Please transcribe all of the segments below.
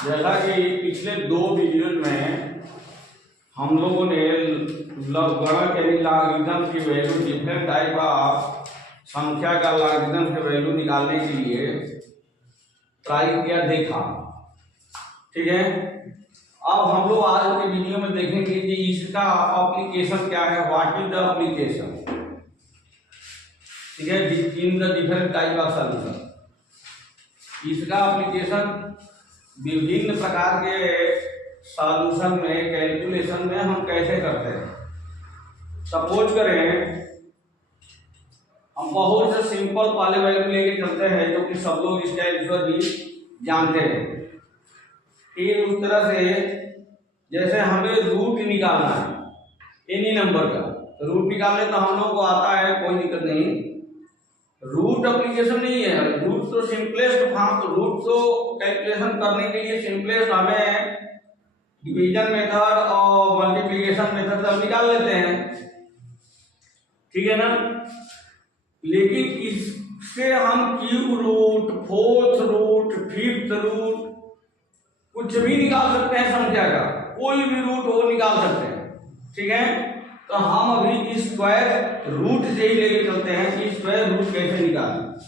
जैसा कि पिछले 2 वीडियो में हम लोगों ने लघुगणक यानी लॉगरिथम की वैल्यू डिफरेंट टाइप ऑफ संख्या का लॉगरिथम की वैल्यू निकालने के लिए ट्राई किया, देखा। ठीक है, अब हम लोग आज के वीडियो में देखेंगे कि इसका एप्लीकेशन क्या है, व्हाट इज द एप्लीकेशन। ठीक है, in the different type of solution. इसका एप्लीकेशन विभिन्न प्रकार के सॉल्यूशन में, कैलकुलेशन में हम कैसे करते हैं। सपोज करें हम बहुत से सिंपल वाले वैल्यू लेके चलते हैं जो कि सब लोग इसका आंसर भी जानते हैं। फिर उस तरह से जैसे हमें रूट निकालना है एनी नंबर का, रूट निकालने तो हम लोग को आता है, कोई दिक्कत नहीं। रूट एप्लीकेशन नहीं है, रूट तो सिंपलेस्ट फॉर्म, रूट तो कैलकुलेशन करने के लिए सिंपलेस्ट हमें डिवीजन मेथड और मल्टीप्लिकेशन मेथड सब निकाल लेते हैं। ठीक है ना, लेकिन इससे हम cube root, fourth root, fifth root कुछ भी निकाल सकते हैं, संख्या का कोई भी रूट हो निकाल सकते हैं। ठीक है, तो हम अभी स्क्वायर रूट से ही लेके चलते हैं कि स्क्वायर रूट कैसे निकालें।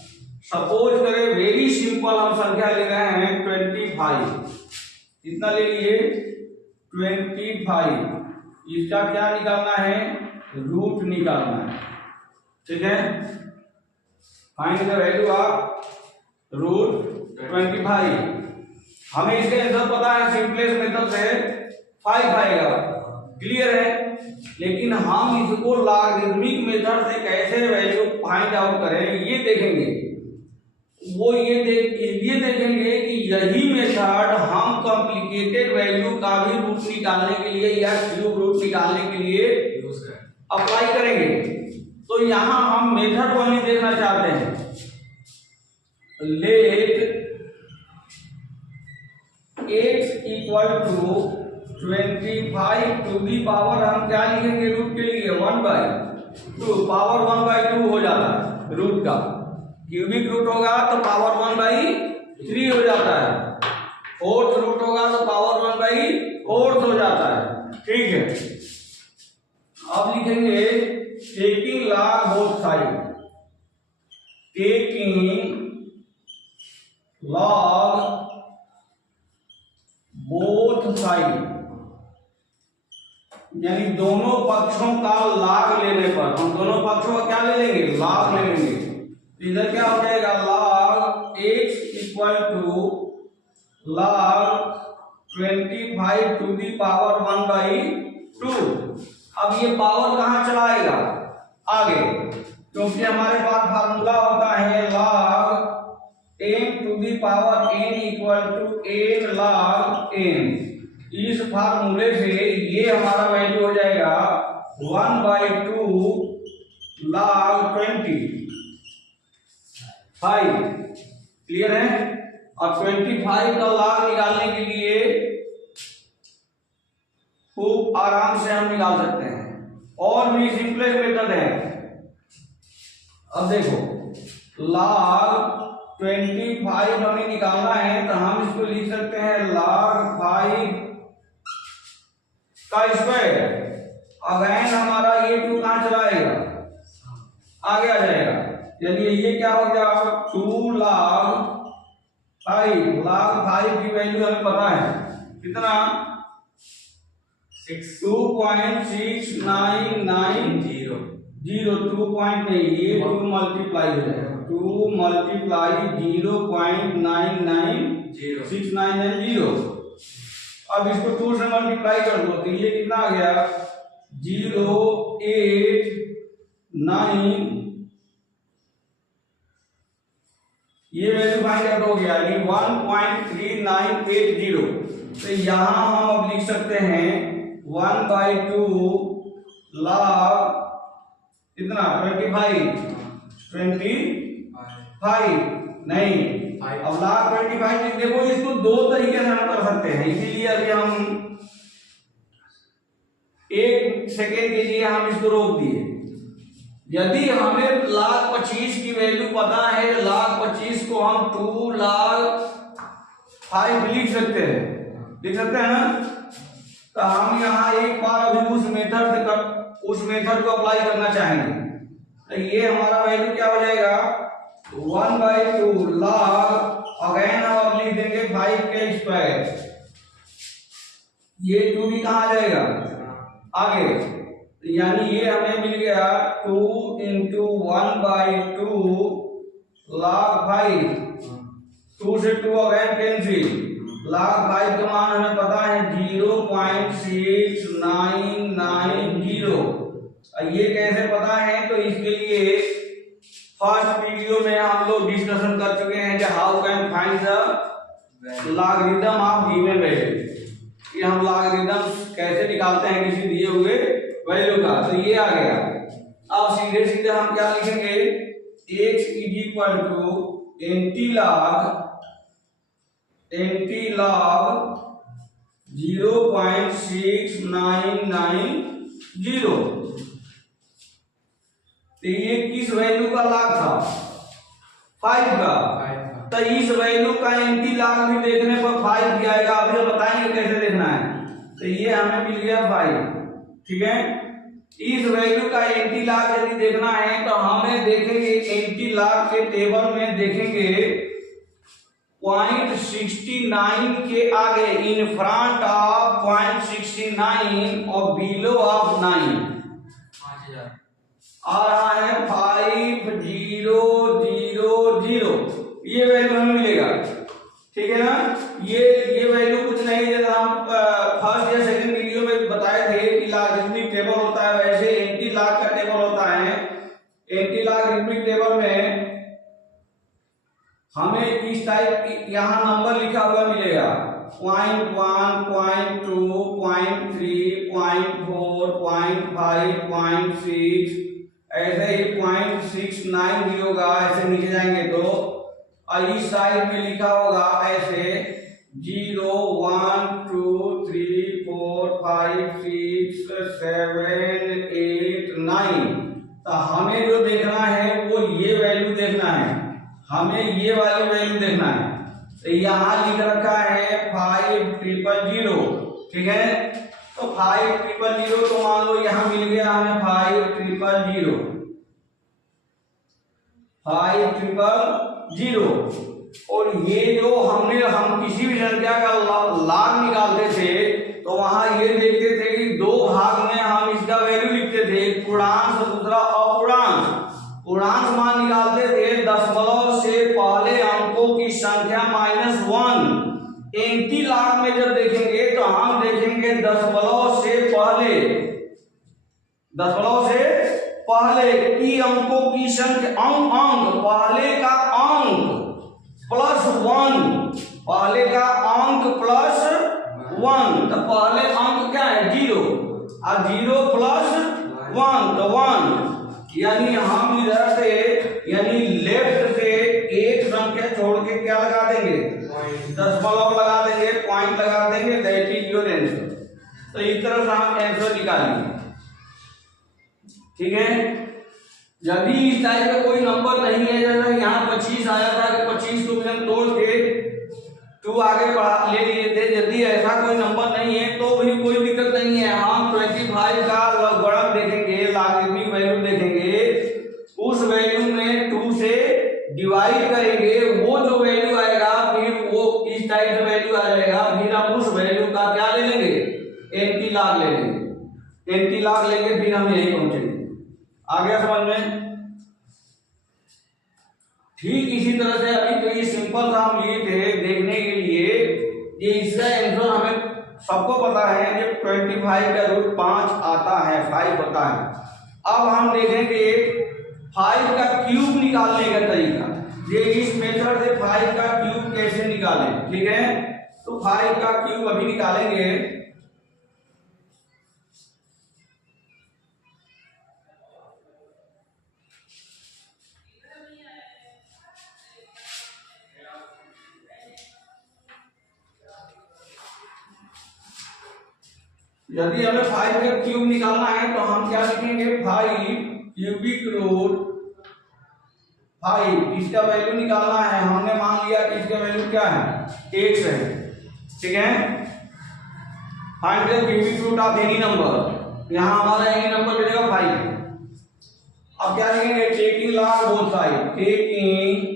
सपोज करें वेरी सिंपल हम संख्या ले रहे हैं 25, कितना ले लिए 25, इसका क्या निकालना है, रूट निकालना है। ठीक है, find the value of root 25। हमें इसके आंसर पता है, सिंपलेस्ट मेथड से 5 आएगा, क्लियर है। लेकिन हम इसको लॉगरिथमिक मेथड से कैसे वैल्यू फाइंड आउट करें ये देखेंगे। वो ये देखेंगे कि यही मेथड हम कॉम्प्लिकेटेड वैल्यू का भी रूट निकालने के लिए या क्यूब रूट निकालने के लिए अप्लाई करेंगे। तो यहाँ हम मेथड 1 ही देखना चाहते हैं। Let x equal to 25 to the power, हम क्या लिखेंगे रूट के लिए 1/2, पावर 1/2 हो जाता है रूट का। क्यूबिक रूट होगा तो पावर 1/3 हो जाता है, फोर्थ रूट होगा तो पावर 1/4 हो जाता है। ठीक है, अब लिखेंगे taking log both side, taking log both side, यानी दोनों पक्षों का लॉग लेने पर, हम दोनों पक्षों का क्या ले लेंगे, लॉग ले लेंगे। इधर क्या हो जाएगा, log x equal to log 25 to the power 1/2। अब ये पावर कहाँ चलाएगा, आगे, क्योंकि हमारे पास फार्मूला होता है log n to the power n equal to n log n। इस फार्मूले से ये हमारा वैल्यू हो जाएगा 1/2 log 25। क्लियर है। और 25 का लॉग निकालने के लिए खूब आराम से हम निकाल सकते हैं, और भी सिंपलेस्ट मेथड है। अब देखो log 25 हमें निकालना है तो हम इसको लिख सकते हैं log 5 का स्क्वायर। अगेन हमारा ये 2 कहां चला आएगा, आगे आ जाएगा, यानी ये क्या हो गया 2 log 5। log 5 की वैल्यू हमें पता है कितना, 2.6990, 2 पॉइंट नहीं, ये 2 मल्टीप्लाई हो जाएगा, 2 मल्टीप्लाई 0.990690। अब इसको 2 से मल्टीप्लाई कर दो तो ये कितना आ गया 0.89, ये वैल्यू फाइंड आउट हो गया, यानी 1.3980। तो यहां हम अब लिख सकते हैं 1/2 log कितना 25 नहीं, अब log 25 देखो, इसको 2 तरीके से हम कर सकते हैं, इसीलिए अभी हम 1 सेकेंड के लिए हम इसको रोक दिए। यदि हमें log 25 की वैल्यू पता है, log 25 को हम 2 log 5 लिख सकते हैं ना। तो हम यहाँ एक बार अभी उस मेथड को अप्लाई करना चाहेंगे। तो ये हमारा वैल्यू क्या हो जाएगा, 1/2 log, अगेन हम लिख देंगे 5 के स्क्वायर, ये 2 भी कहाँ आ जाएगा आगे, यानी ये हमें मिल गया 2 × 1/2 log 5, 2 से 2 अगेन कैंसिल, log 5 का मान हमें पता है 0.6990। ये कैसे पता है, तो इसके लिए फर्स्ट वीडियो में हम लोग डिस्कशन कर चुके हैं कि how can find the logarithm of given value, कि हम लॉगरिथम कैसे निकालते हैं किसी दिए हुए वैल्यू का। तो ये आ गया। अब सीधे सीधे हम क्या लिखेंगे, x = NT log 0.6990। तो ये किस वैल्यू का लॉग था, 5 का। तो इस वैल्यू का एंटी लॉग भी देखने पर 5 भी आएगा। अभी हम बताएंगे कैसे देखना है। तो ये हमें मिल गया 5, ठीक है। इस वैल्यू का एंटी लॉग यदि देखना है तो हमें देखेंगे एंटी लॉग के टेबल में देखेंगे 0.69 के आगे, इन फ्रंट ऑफ 0.69 और बिलो ऑफ 9 आ रहा है 5000, ये वैल्यू हमें मिलेगा, ठीक है ना। ये वैल्यू कुछ नहीं, जैसा हम फर्स्ट या सेकंड वीडियो में बताए थे कि लॉगरिथमिक टेबल होता है, वैसे एंटी लॉग का टेबल होता है। एंटी लॉगरिथमिक टेबल में हमें इस टाइप यहाँ नंबर लिखा हुआ मिलेगा 0.1, 0.2, 0.3, 0.4, 0.5, 0.6, ऐसे ही 0.690 होगा। ऐसे नीचे जाएंगे तो इस साइड में लिखा होगा ऐसे 0, 1, 2, 3, 4, 5, 6, 7, 8, 9। तो हमें जो देखना है वो ये वैल्यू देखना है, हमें ये वाली वैल्यू देखना है। तो यहाँ लिख रखा है 5000, ठीक है। तो 5000 तो मान लो यहाँ मिल गया हमें 5000, और ये जो हम किसी भी संख्या का लॉग निकालते थे तो वहां ये देखते थे कि 2 भाग में हम इसका वैल्यू लिखते थे, पूर्णांश दूसरा अपूर्णांश। पूर्णांश मान निकालते थे दशमलव से पहले अंकों की संख्या -1। एंटी लॉग में जब देखेंगे तो हम देखेंगे दशमलव से पहले की अंकों की संख्या, अंक पहले का अंक +1, पहले का अंक +1। तो पहले अंक क्या है 0, और 0 + 1 तो 1, यानी हम इधर से यानी लेफ्ट से एक संख्या छोड़ के क्या लगा देंगे, दशमलव लगा देंगे, पॉइंट लगा देंगे, दैट इज योर आंसर। तो इस तरह से हम आंसर निकालेंगे, ठीक है। यदि इस टाइप का कोई नंबर नहीं है, जैसा यहाँ 25 आया था कि 25 को भी हम तोड़ के 2 आगे बढ़ा ले लिए थे, यदि ऐसा कोई नंबर नहीं है तो भी कोई दिक्कत नहीं है। हम 25 का लॉगरिथम देखेंगे, लॉगरिथमिक वैल्यू देखेंगे, उस वैल्यू में 2 से डिवाइड करेंगे, वो जो वैल्यू आएगा फिर वो इस टाइप से वैल्यू आ जाएगा। फिर हम उस वैल्यू का क्या ले लेंगे, एंटी लॉग ले लेंगे, एंटी लॉग लेंगे, फिर हम यही पहुंचेंगे। आ गया समझ में। ठीक इसी तरह से अभी तो ये सिंपल सा हम लिए थे देखने के लिए, ये इसका आंसर हमें सबको पता है कि 25 का रूट 5 आता है, 5 होता है। अब हम देखेंगे 5 का क्यूब निकालने का तरीका, ये इस मेथड से 5 का क्यूब कैसे निकालें, ठीक है। तो 5 का क्यूब अभी निकालेंगे। यदि हमें 5 का क्यूब निकालना है तो हम क्या लिखेंगे, 5 क्यूबिक रूट 5, इसका वैल्यू निकालना है। हमने मान लिया कि इसका वैल्यू क्या है, x है, ठीक है। Find the cubic root of any number, यहाँ हमारा एनी नंबर की जगह 5 है। अब क्या लिखेंगे, taking log both side, taking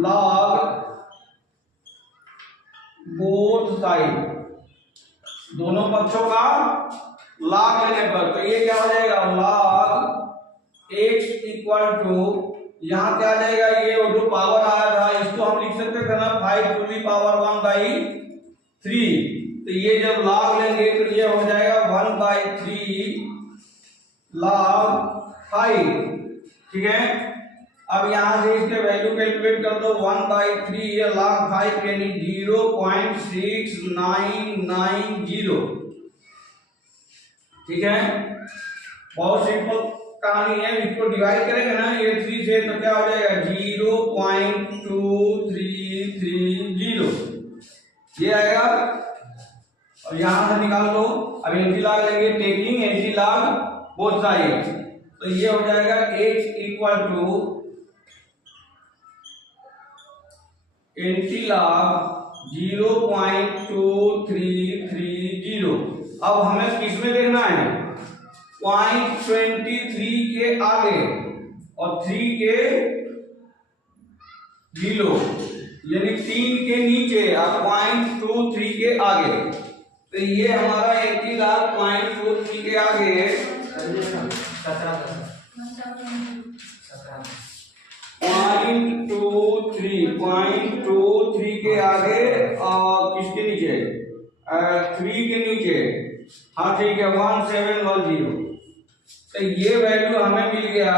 log both side, दोनों पक्षों का लॉग लेने पर, तो ये क्या हो जाएगा, लॉग x इक्वल टू, यहाँ क्या आ जाएगा, ये जो पावर आया था इसको हम लिख सकते थे ना 5 टू दी पावर 1/3, तो ये जब लॉग लेंगे तो ये हो जाएगा 1/3 लॉग 5, ठीक है। अब यहाँ से इसके वैल्यू कैलकुलेट कर दो, 1/3 लॉग 5 यानी 0.6990, ठीक है। बहुत सिंपल कहानी है, इसको डिवाइड करेंगे ना ये 3 से तो क्या हो जाएगा 0.2330, ये आएगा। और यहां से निकाल लो, अब एंटी लॉग लेंगे, taking anti log both side, तो ये हो जाएगा x equal to anti log 0.2330। अब हमें किसमें देखना है, 0.23 के आगे और 3 के बिलो, यानी 3 के नीचे और 0.23 के आगे, तो ये हमारा एंटी लॉग 0.23 के आगे 0.23 के आगे और किसके नीचे, 3 के नीचे, हाँ ठीक है 1710, तो ये वैल्यू हमें मिल गया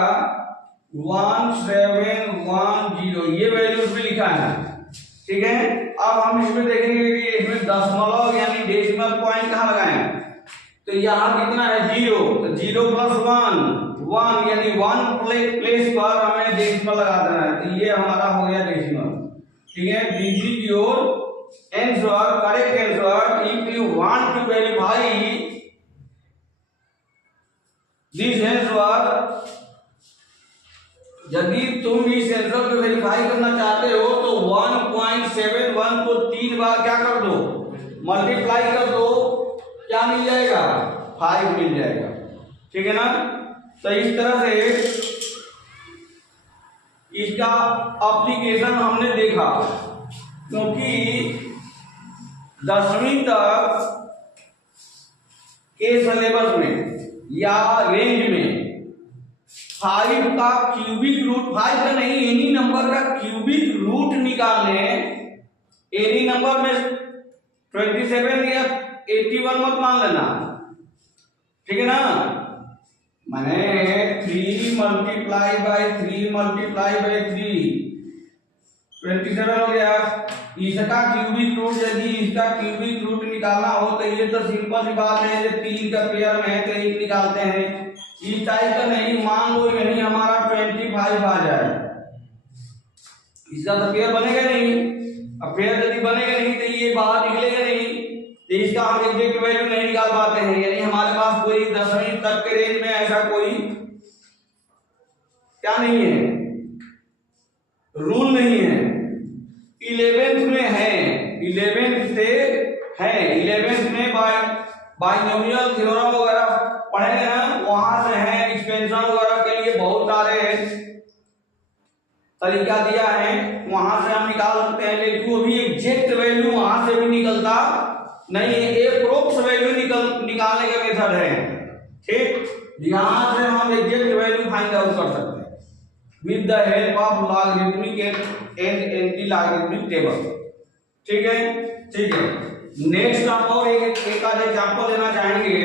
1710, ये वैल्यू उसमें लिखा है, ठीक है। अब हम इसमें देखेंगे कि इसमें दशमलव यानी डेसिमल पॉइंट कहाँ लगाएं, तो यहाँ कितना है 0, तो 0 + 1 यानी 1 प्लेस पर हमें डेसिमल लगा देना है, तो ये हमारा हो गया डेसिमल, ठीक है। This is your answer, correct answer. If you want to verify this answer, यदि तुम इस आंसर को वेरीफाई करना चाहते हो तो 1.71 को 3 बार क्या कर दो, मल्टीप्लाई कर दो, क्या मिल जाएगा 5 मिल जाएगा, ठीक है ना। तो इस तरह से इसका एप्लीकेशन हमने देखा, क्योंकि 10वीं तक के सिलेबस में या रेंज में 5 का क्यूबिक रूट, 5 का नहीं एनी नंबर का क्यूबिक रूट निकालने, एनी नंबर में 27 या 81 मत मान लेना, ठीक है ना। मैंने 3 × 3 × 3 27 हो गया। इसका क्यूबिक रूट, यदि इसका क्यूबिक रूट निकालना हो तो ये तो सिंपल सी बात है, जब 3 का पेयर में है तो 1 निकालते हैं। इस टाइप का नहीं, मान लो यही हमारा 25 आ जाए, इसका तो पेयर बनेगा नहीं, अब पेयर यदि बनेगा नहीं तो ये बाहर निकलेगा नहीं, तो इसका हम एग्जैक्ट वैल्यू नहीं निकाल पाते हैं। यानी हमारे पास कोई 10वीं तक के रेंज में ऐसा कोई क्या नहीं है, रूल नहीं है। 11th में है, 11th से है, 11th में बाइनोमियल थ्योरम वगैरह पढ़ेंगे ना, वहां से है, एक्सपेंशन वगैरह के लिए बहुत सारे तरीका दिया है, वहां से हम निकाल सकते हैं, लेकिन वो भी एग्जैक्ट वैल्यू वहां से भी निकलता नहीं है, अप्रोक्स वैल्यू निकालने का मेथड है, ठीक। यहां से हम एग्जैक्ट वैल्यू फाइंड आउट कर सकते हैं with the help of logarithmic and anti logarithmic table, ठीक है, ठीक है। नेक्स्ट हम और एक आध एग्जांपल लेना चाहेंगे।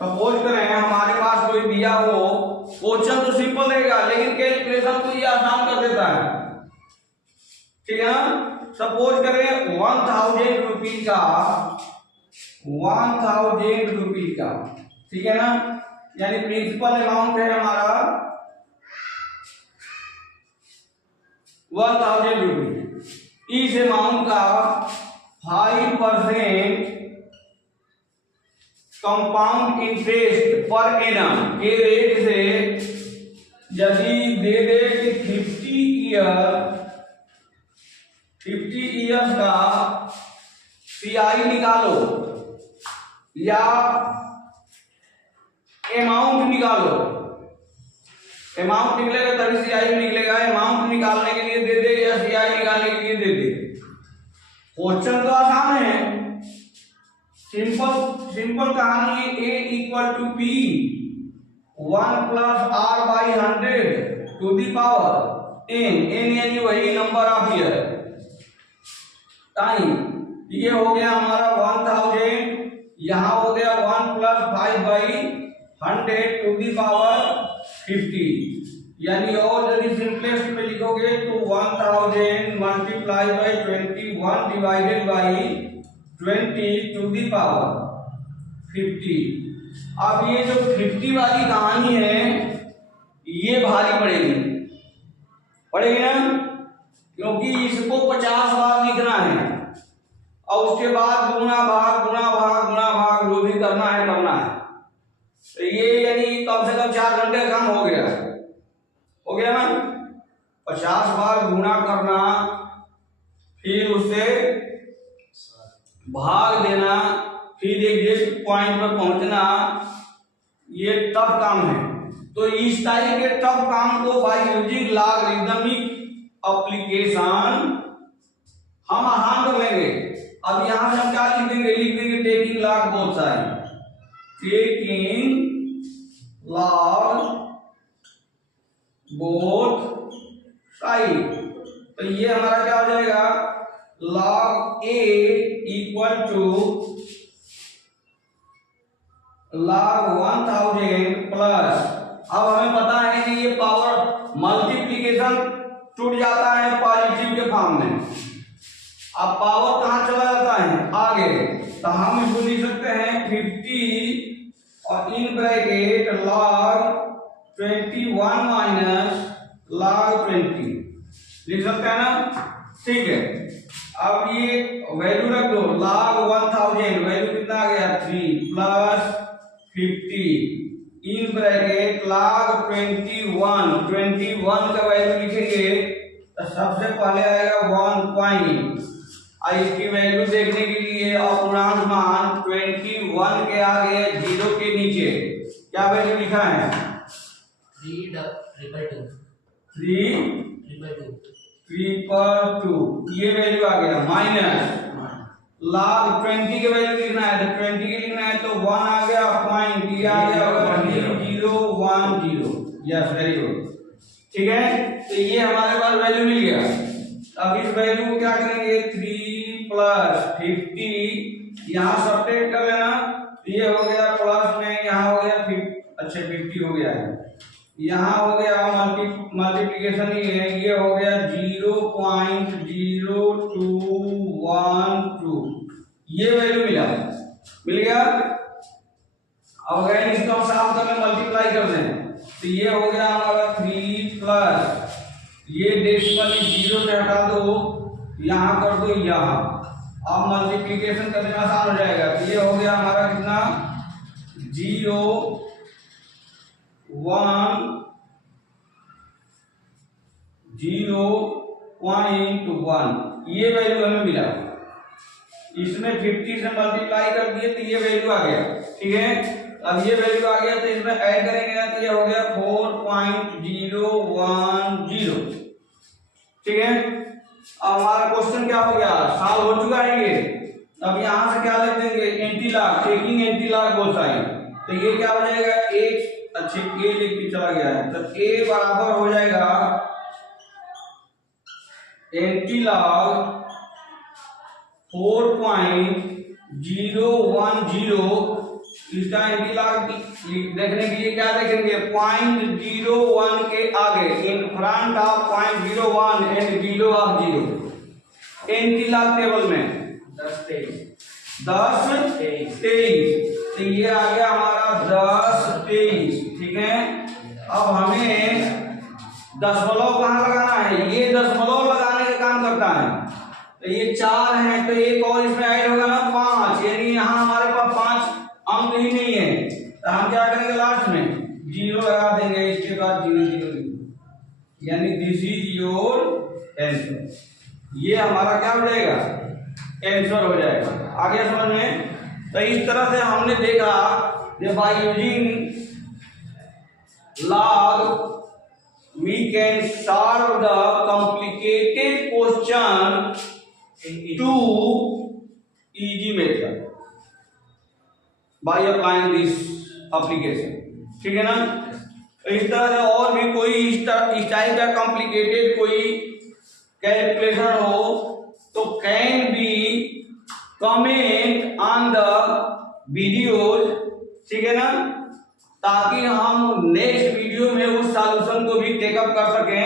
सपोज करें हमारे पास कोई दिया हो, क्वेश्चन तो सिंपल रहेगा लेकिन कैलकुलेशन को ये आसान कर देता है, ठीक है ना। सपोज करें 1000 रुपीज का, 1000 रुपीज का, ठीक है ना, यानी प्रिंसिपल अमाउंट है हमारा 1000 रुपीज। इस अमाउंट का 5% कंपाउंड इंटरेस्ट पर एनम के रेट से यदि दे दे कि 50 ईयर्स का सीआई निकालो या अमाउंट निकालो, अमाउंट निकलेगा तभी सीआई निकलेगा। अमाउंट निकालने के लिए दे दे या सीआई निकालने के लिए दे दे। क्वेश्चन तो आसान है, सिंपल कहानी है। A equal to P 1 plus R by 100 to the power n यानी वही नंबर ऑफ ईयर टाइम। ये हो गया हमारा 1000, यहाँ हो गया 1 plus 5 by 100 to the power 50, यानी और यदि सिंपलेस्ट में लिखोगे तो 1000 multiply by 21 divided by 20 to the power 50। अब ये जो 50 वाली कहानी है ये भारी पड़ेगी ना, क्योंकि इसको 50 बार लिखना है और उसके बाद गुणा भाग जो भी करना है। तो ये यानी कम से कम 4 घंटे का काम हो गया ना। 50 बार गुणा करना, फिर उससे भाग देना, फिर एग्जैक्ट पॉइंट पर पहुंचना, ये टफ काम है। तो इस टाइप के टफ काम को बाय यूजिंग लॉगरिदमिक एप्लीकेशन हम आसान कर लेंगे। अब यहां से हम क्या लिख देंगे taking log both side, taking log both side. तो ये हमारा क्या हो जाएगा, log A equal to log 1000 plus, अब हमें पता है कि ये पावर मल्टीप्लिकेशन टूट जाता है पॉजिटिव के फॉर्म में। अब पावर कहां चला जाता है, आगे। तो हम इसको लिख सकते हैं 50 और in bracket log 21 minus log 20 लिख सकते हैं ना, ठीक है। अब ये वैल्यू रख दो, log 1000 वैल्यू कितना आ गया 3 प्लस 50 इन ब्रैकेट log 21 का वैल्यू लिखेंगे तो सबसे पहले आएगा 1 पॉइंट। इसकी वैल्यू देखने के लिए अपूर्णांक मान 21 के आगे 0 के नीचे क्या वैल्यू लिखा है 3/2 ये वैल्यू आ गया, माइनस log 20 के वैल्यू लिखना है तो 20 के लिखना है तो 1 आ गया पॉइंट, ये आ गया 010। यस, वेरी गुड, ठीक है। तो ये हमारे पास वैल्यू मिल गया। अब इस वैल्यू को क्या करेंगे 3 प्लस 50 यहाँ सब्ट्रैक्ट कर लेना, ये हो गया प्लस में, यहाँ हो गया 50 हो गया है, यहाँ हो गया मल्टीप्लिकेशन ही है, ये हो गया 0.0212, ये वैल्यू मिल गया। अब अगर इसको हम साफ करके मल्टीप्लाई कर दें तो ये हो गया हमारा 3 प्लस, ये डेसिमल 0 से हटा दो, यहाँ कर दो यहाँ, अब मल्टीप्लिकेशन करने में आसान हो जाएगा। तो ये हो गया हमारा कितना 0.1 ये वैल्यू हमें मिला। इसमें 50 से मल्टीप्लाई कर दिए तो ये वैल्यू आ गया, ठीक है। अब ये वैल्यू आ गया तो इसमें ऐड करेंगे ना तो ये हो गया 4.010, ठीक है। अब हमारा क्वेश्चन क्या हो गया, सॉल्व हो चुका है ये। अब यहां से क्या लिख देंगे anti log, taking anti log both side, तो ये क्या हो जाएगा एक अच्छे ए लिख के चला गया है तो ए बराबर हो जाएगा एंटी लॉग 4.010। इसका एंटी लॉग देखने के लिए क्या देखेंगे 0.01 के आगे in front of 0.01 and below of 0। Anti log table में 10 23 तो ये आ गया हमारा 10 23, ठीक है। अब हमें दशमलव कहाँ लगाना है, ये दशमलव लगाने का काम करता है। तो ये 4 है तो एक और इसमें ऐड होगा ना 5, यानी यहाँ हमारे पास 5 अंक ही नहीं है, तो हम क्या करेंगे लास्ट में 0 लगा देंगे, इसके बाद 0 0 0, यानी दिस इज योर आंसर। ये हमारा क्या हो जाएगा, आंसर हो जाएगा। आगे समझ में। तो इस तरह से हमने देखा कि by using log we can solve the complicated question to easy method by applying this application। ठीक है ना। इस तरह से और भी कोई इस टाइप का कॉम्प्लिकेटेड कोई कैलकुलेशन हो तो can be comment on the videos, ठीक है ना, ताकि हम नेक्स्ट वीडियो में उस सॉल्यूशन को भी टेकअप कर सकें।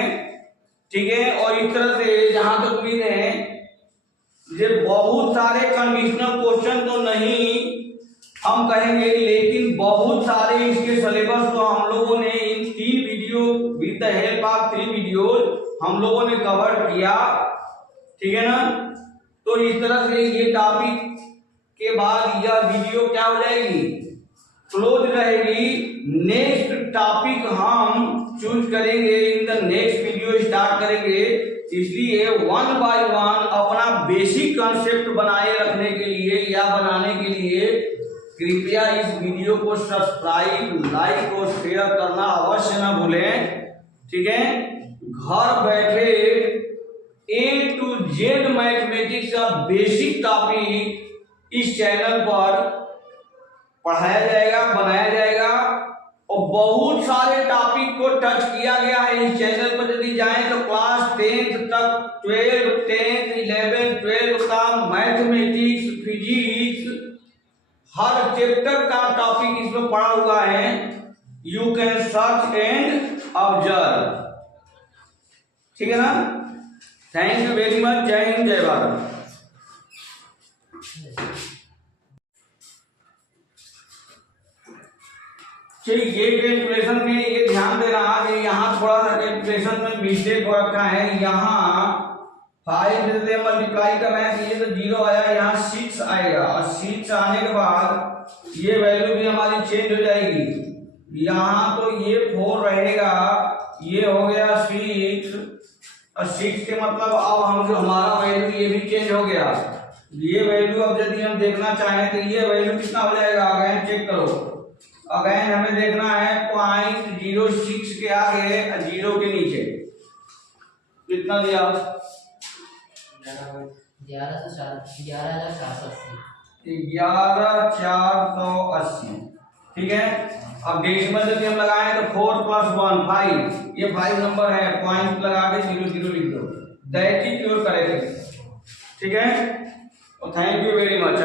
ठीक है। और इस तरह से जहां तक उम्मीद है ये बहुत सारे कंडीशनल क्वेश्चन तो नहीं हम कहेंगे, लेकिन बहुत सारे इसके सिलेबस को हम लोगों ने इन 3 video with the help of 3 videos हम लोगों ने कवर किया। ठीक है ना। तो इस तरह से ये टॉपिक के बाद यह वीडियो क्या हो जाएगी, क्लोज रहेगी। नेक्स्ट टॉपिक हम चूज करेंगे, in the next video start करेंगे। इसलिए 1 बाय 1 अपना बेसिक कंसेप्ट बनाए रखने के लिए या बनाने के लिए कृपया इस वीडियो को सब्सक्राइब, लाइक और शेयर करना अवश्य ना भूलें। ठीक है। घर बैठे A to Z मैथमेटिक्स का बेसिक टॉपिक इस चैनल पर पढ़ाया जाएगा, बनाया जाएगा और बहुत सारे टॉपिक को टच किया गया है इस चैनल पर। यदि जाएं तो क्लास 10th तक 12, 10th, 11, 12 का मैथमेटिक्स, फिजिक्स हर चैप्टर का टॉपिक इसमें पढ़ा हुआ है। You can search and observe. ठीक है ना। Thank you very much. जय हिंद, जय भारत। चलिए ये कैलकुलेशन में ये ध्यान देना कि यहाँ थोड़ा सा कैलकुलेशन में मिस्टेक हो रखा है। यहाँ 5 से मल्टीप्लाई कर रहे हैं तो ये तो 0 आया, यहाँ 6 आएगा और 6 आने के बाद ये वैल्यू भी हमारी चेंज हो जाएगी। यहाँ तो ये 4 रहेगा, ये हो गया 6 और 6 के मतलब अब हम जो हमारा वैल्यू ये भी चेंज हो गया। ये वैल्यू अब यदि हम देखना चाहें तो ये वैल्यू कितना हो जाएगा, अगेन चेक करो। अगेन हमें देखना है 0.06 के आगे 0 के नीचे कितना दिया, 11,480। ठीक है। अब डेसिमल यदि हम लगाएं तो 4 + 1 5, ये 5 नंबर है, पॉइंट लगा के 0 0 लिख दो। That is your correct. ठीक है। Thank you very much.